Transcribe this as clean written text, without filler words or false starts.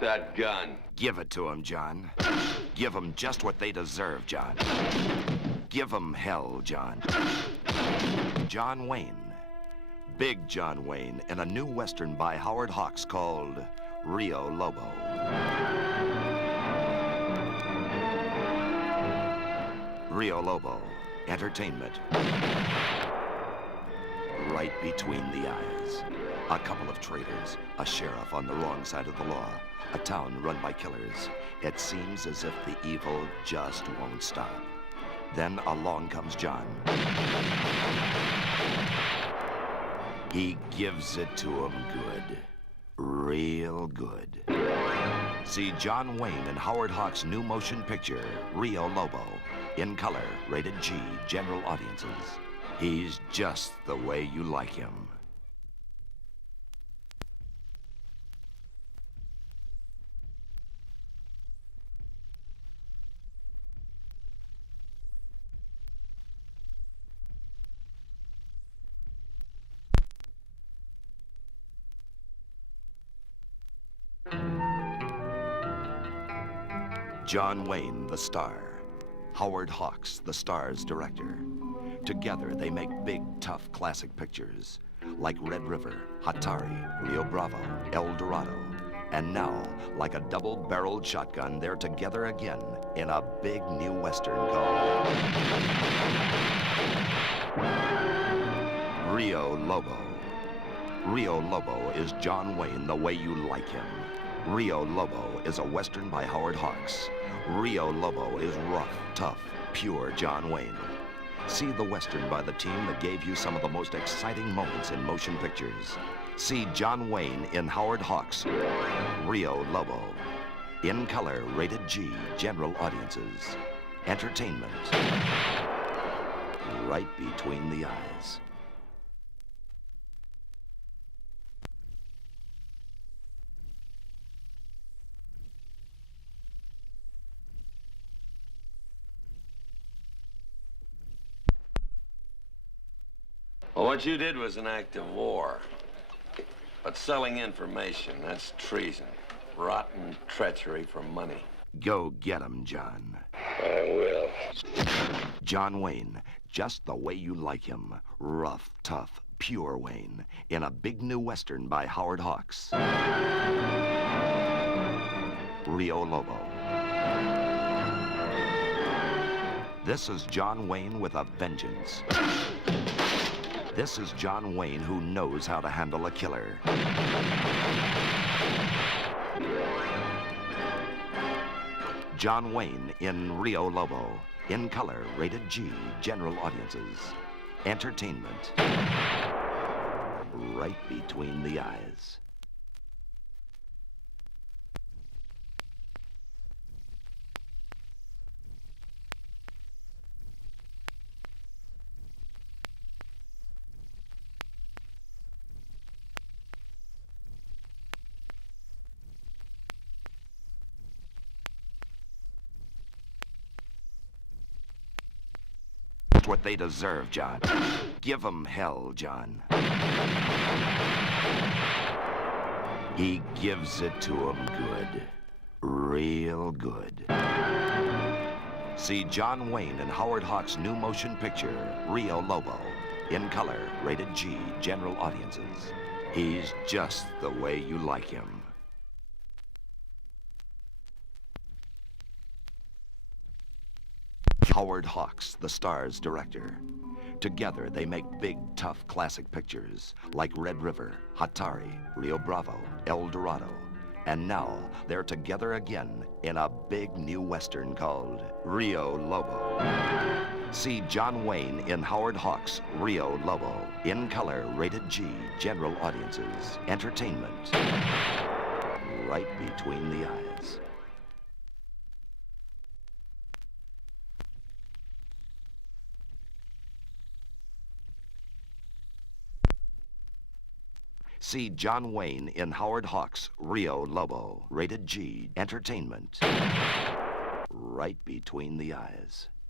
that gun. Give it to them, John. Give them just what they deserve, John. Give them hell, John. John Wayne. Big John Wayne in a new Western by Howard Hawks called Rio Lobo. Rio Lobo, entertainment. Right between the eyes. A couple of traitors, a sheriff on the wrong side of the law, a town run by killers. It seems as if the evil just won't stop. Then along comes John. He gives it to him good. Real good. See John Wayne in Howard Hawks' new motion picture, Rio Lobo. In color, rated G, general audiences. He's just the way you like him. John Wayne, the star. Howard Hawks, the star's director. Together, they make big, tough, classic pictures like Red River, Hatari, Rio Bravo, El Dorado. And now, like a double-barreled shotgun, they're together again in a big new Western called Rio Lobo. Rio Lobo is John Wayne the way you like him. Rio Lobo is a Western by Howard Hawks. Rio Lobo is rough, tough, pure John Wayne. See the Western by the team that gave you some of the most exciting moments in motion pictures. See John Wayne in Howard Hawks' Rio Lobo. In color, rated G, general audiences. Entertainment. Right between the eyes. Well, what you did was an act of war. But selling information, that's treason. Rotten treachery for money. Go get him, John. I will. John Wayne, just the way you like him. Rough, tough, pure Wayne. In a big new Western by Howard Hawks. Rio Lobo. This is John Wayne with a vengeance. This is John Wayne who knows how to handle a killer. John Wayne in Rio Lobo. In color, rated G, general audiences. Entertainment. Right between the eyes. What they deserve, John. Give them hell, John. He gives it to them good. Real good. See John Wayne in Howard Hawks' new motion picture, Rio Lobo. In color, rated G, general audiences. He's just the way you like him. Howard Hawks, the star's director. Together, they make big, tough, classic pictures like Red River, Hatari, Rio Bravo, El Dorado. And now, they're together again in a big new Western called Rio Lobo. See John Wayne in Howard Hawks' Rio Lobo. In color, rated G, general audiences. Entertainment. Right between the eyes. See John Wayne in Howard Hawks' Rio Lobo. Rated G, entertainment. Right between the eyes.